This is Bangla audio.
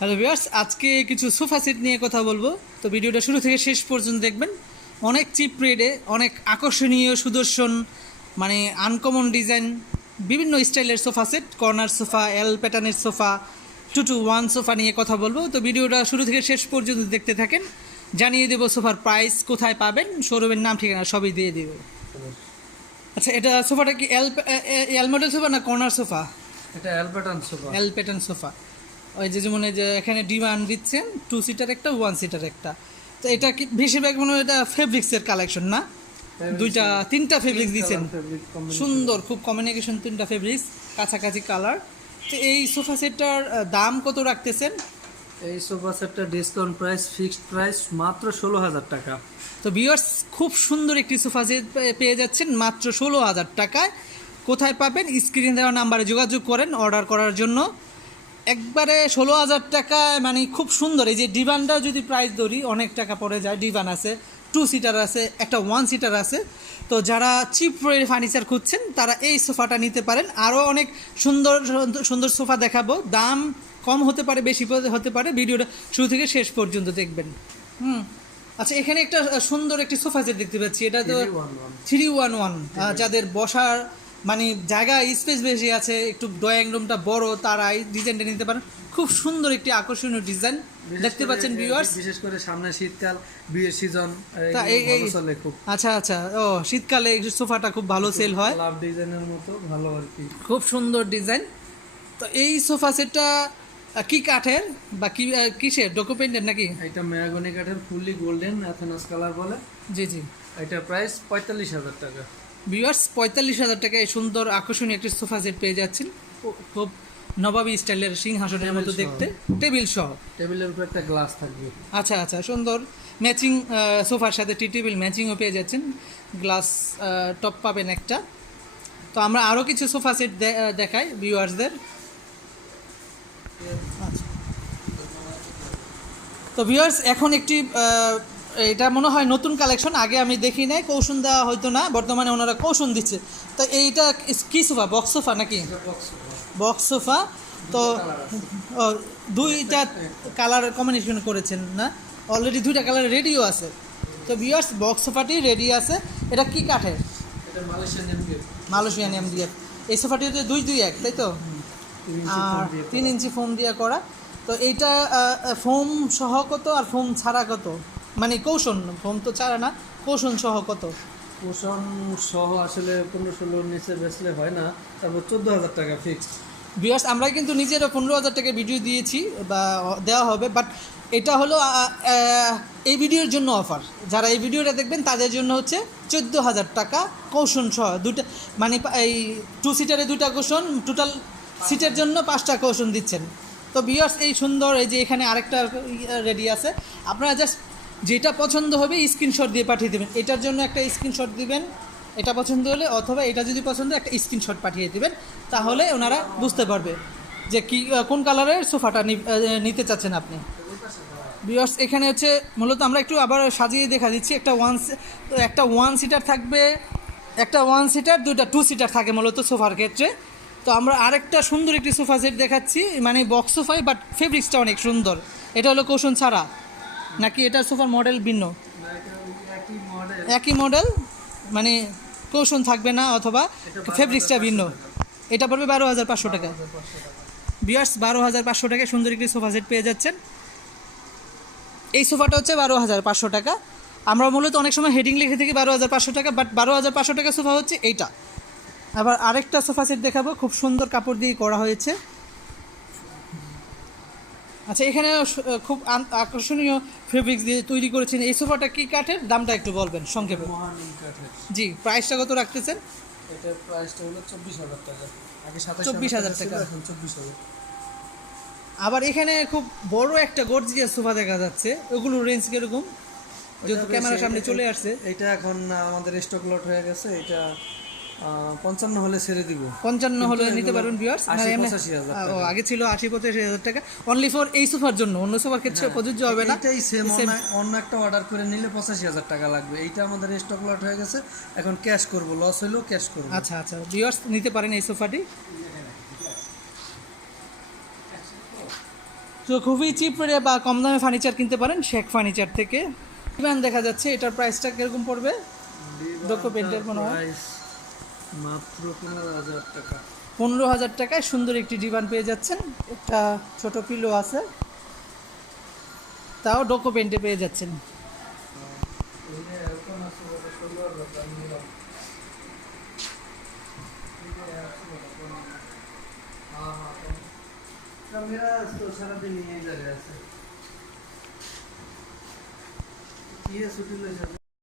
হ্যালো ভিউয়ার্স, আজকে কিছু সোফা সেট নিয়ে কথা বলবো। তো ভিডিওটা শুরু থেকে শেষ পর্যন্ত দেখবেন। অনেক চিপ রেটে অনেক আকর্ষণীয় সুদর্শন মানে আনকমন ডিজাইন বিভিন্ন স্টাইলের সোফা সেট, কর্নার সোফা, এল প্যাটার্নের সোফা, 2-to-1 সোফা নিয়ে কথা বলবো। তো ভিডিওটা শুরু থেকে শেষ পর্যন্ত দেখতে থাকেন। জানিয়ে দেবো সোফার প্রাইস, কোথায় পাবেন, শোরুমের নাম, ঠিকানা সবই দিয়ে দেবো। আচ্ছা, এটা সোফাটা কি এল মডেল সোফা না কর্নার সোফা? এটা এল প্যাটার্ন সোফা। এল প্যাটার্ন সোফা। ওই যে যেমন এই যে এখানে ডিমান্ড দিচ্ছেন 2 সিটার একটা, 1 সিটার একটা। তো এটা কি বেশিরভাগ মনে হয় এটা ফেব্রিক্সের কালেকশন না? তিনটা ফেব্রিক্স দিচ্ছেন, সুন্দর খুব কমিউনিকেশন, তিনটা ফেব্রিক্স কাছাকাছি কালার। তো এই সোফা সেটটার দাম কত রাখতেছেন? এই সোফা সেটটা ডিসকাউন্ট প্রাইস, ফিক্সড প্রাইস মাত্র 16,000 টাকা। তো ভিউয়ার্স, খুব সুন্দর একটি সোফা সেট পেয়ে যাচ্ছেন মাত্র 16,000 টাকায়। কোথায় পাবেন? স্ক্রিনে দেওয়া নাম্বারে যোগাযোগ করেন অর্ডার করার জন্য। একবারে 16,000 টাকায় মানে খুব সুন্দর। এই যে ডিভানটা যদি প্রাইস ধরি, অনেক টাকা পড়ে যায়। ডিভান আছে, 2 সিটার আছে, একটা 1 সিটার আছে। তো যারা চিপ রেটে ফার্নিচার খুঁজছেন তারা এই সোফাটা নিতে পারেন। আরও অনেক সুন্দর সুন্দর সোফা দেখাবো, দাম কম হতে পারে, বেশি হতে পারে। ভিডিওটা শুরু থেকে শেষ পর্যন্ত দেখবেন। আচ্ছা, এখানে একটা সুন্দর একটি সোফা সেট দেখতে পাচ্ছি। এটা তো 3-1-1, যাদের বসার মানে জায়গা স্পেস বেশি আছে, একটু ড্রয়িং রুমটা বড়, তারা এই ডিজাইনটা নিতে পারেন। খুব সুন্দর একটি আকর্ষণীয় ডিজাইন দেখতে পাচ্ছেন ভিউয়ার্স। বিশেষ করে সামনে শীতকাল, বিয়ের সিজন, চলে খুব। আচ্ছা আচ্ছা, ও শীতকালে এই সোফাটা খুব ভালো সেল হয়, লাভ ডিজাইনের মতো ভালো আর কি, খুব সুন্দর ডিজাইন। তো এই সোফা সেটটা কি কাঠের বা কি কিসের, ডকুমেন্টের নাকি? এটা মেহগনি কাঠের, ফুললি গোল্ডেন অ্যাথেনাস কালার বলে। জি জি। এটা প্রাইস 45,000 টাকা। ভিউয়ার্স, 45,000 টাকায় সুন্দর আকর্ষণীয় একটি সোফা সেট পেয়ে যাচ্ছেন। খুব নবাবী স্টাইলের, সিংহাসনের মতো দেখতে, টেবিল সহ। টেবিলের উপর একটা গ্লাস থাকবে। আচ্ছা আচ্ছা, সুন্দর ম্যাচিং সোফার সাথে টি টেবিল ম্যাচিংও পেয়ে যাচ্ছেন, গ্লাস টপ পাবেন একটা। তো আমরা আরও কিছু সোফা সেট দেখাই ভিউয়ার্সদের। আচ্ছা, তো ভিউয়ার্স, এখন একটি এটা মনে হয় নতুন কালেকশন, আগে আমি দেখি নাই, কৌশন দেওয়া হয়তো না, বর্তমানে ওনারা কৌশন দিচ্ছে। তো এইটা কি সোফা, বক্স সোফা নাকি? Box sofa. তো দুইটা কালার কম্বিনেশন করেছেন না? অলরেডি দুইটা কালার রেডিও আছে। তো ভিউয়ার্স, বক্স সোফাটি রেডি আছে। এটা কি কাঠের? এটা মালয়েশিয়ান এমডিএফ। Malaysian MDF. এই সোফাটি হচ্ছে 2-2-1, তাই তো? আর 3 ইঞ্চি ফোম দিয়ে করা। তো এইটা ফোম সহ কত আর ফোম ছাড়া কত? মানে কৌশন, ফোম তো ছাড়া না, কৌশন সহ কত? পোষণ সহ আসলে 15-16 নিচে বেচলে হয় না, তারপর 14,000 টাকা ফিক্স। ভিউয়ার্স, আমরা কিন্তু নিজেরা 15,000 টাকা ভিডিও দিয়েছি বা দেওয়া হবে, বাট এটা হলো এই ভিডিওর জন্য অফার। যারা এই ভিডিওটা দেখবেন তাদের জন্য হচ্ছে 14,000 টাকা কৌশন সহ। দুইটা মানে এই 2 সিটারে 2টা কৌশন, টোটাল সিটের জন্য 5টা কৌশন দিচ্ছেন। তো ভিউয়ার্স, এই সুন্দর, এই যে এখানে আরেকটা রেডি আছে। আপনারা জাস্ট যেটা পছন্দ হবে স্ক্রিনশট দিয়ে পাঠিয়ে দেবেন। এটার জন্য একটা স্ক্রিনশট দিবেন, এটা পছন্দ হলে, অথবা এটা যদি পছন্দ একটা স্ক্রিনশট পাঠিয়ে দেবেন, তাহলে ওনারা বুঝতে পারবে যে কি কোন কালারের সোফাটা নিতে চাচ্ছেন আপনি। ভিউয়ার্স, এখানে হচ্ছে মূলত আমরা একটু আবার সাজিয়ে দেখা দিচ্ছি। একটা ওয়ান সিটার থাকবে, একটা 1 সিটার, 2টা 2 সিটার থাকে মূলত সোফার ক্ষেত্রে। তো আমরা আরেকটা সুন্দর একটি সোফা সেট দেখাচ্ছি, মানে বক্স সোফাই, বাট ফেব্রিক্সটা অনেক সুন্দর। এটা হলো কৌশন ছাড়া নাকি এটার সোফার মডেল ভিন্ন? একই মডেল, মানে কৌশন থাকবে না, অথবা ফেব্রিক্সটা ভিন্ন। এটা পড়বে 12,500 টাকা। ভিউয়ার্স, 12,500 টাকায় সুন্দর একটি সোফা সেট পেয়ে যাচ্ছেন। এই সোফাটা হচ্ছে 12,500 টাকা। আমরা মূলত অনেক সময় হেডিং লিখে থাকি 12,500 টাকা, বাট 12,500 টাকা সোফা হচ্ছে এইটা। আবার আরেকটা সোফা সেট দেখাবো, খুব সুন্দর কাপড় দিয়ে করা হয়েছে। আচ্ছা, এখানে খুব আকর্ষণীয় ফেব্রিক্স দিয়ে তৈরি করেছেন। এই সোফাটা কি কাঠের, দামটা একটু বলবেন সংক্ষেপে? মহানিম কাঠের। জি, প্রাইসটা কত রাখতেছেন? এটার প্রাইসটা হলো 24,000 টাকা। আগে 24,000 টাকা, এখন 24,000। আবার এখানে খুব বড় একটা গর্জিয়াস সোফা দেখা যাচ্ছে। ওগুলো রেঞ্জ কিরকম, যেহেতু ক্যামেরার সামনে চলে আসছে? এটা এখন আমাদের স্টক লট হয়ে গেছে। এটা 55 হলে ছেড়ে দিব। 55 হলে নিতে পারবেন ভিউয়ার্স। 85,000 টাকা। আগে ছিল 80-85,000 টাকা, অনলি ফর এই সোফার জন্য। অন্য সোফার ক্ষেত্রে প্রযোজ্য হবে না। এটাই সেম, অন্য একটা অর্ডার করে নিলে 85,000 টাকা লাগবে। এইটা আমাদের স্টক লট হয়ে গেছে, এখন ক্যাশ করব, লস হইলেও ক্যাশ করব। আচ্ছা আচ্ছা, ভিউয়ার্স, নিতে পারেন এই সোফাটি। তো খুবই চিপ রেটে বা কম দামে ফার্নিচার কিনতে পারেন শেখ ফার্নিচার থেকে। ডিভান দেখা যাচ্ছে, এটার প্রাইসটা কিরকম পড়বে? ডোকো পেন্টের মনে হয় প্রাইস মাত্র 15,000 টাকা। 15,000 টাকায় সুন্দর একটি ডিভান পেয়ে যাচ্ছেন। একটা ছোট পিলো আছে, তাও ডোকো পেন্টে পেয়ে যাচ্ছেন। मेरा तो सारा दिन यही लगा है ये छुट्टी ले जाते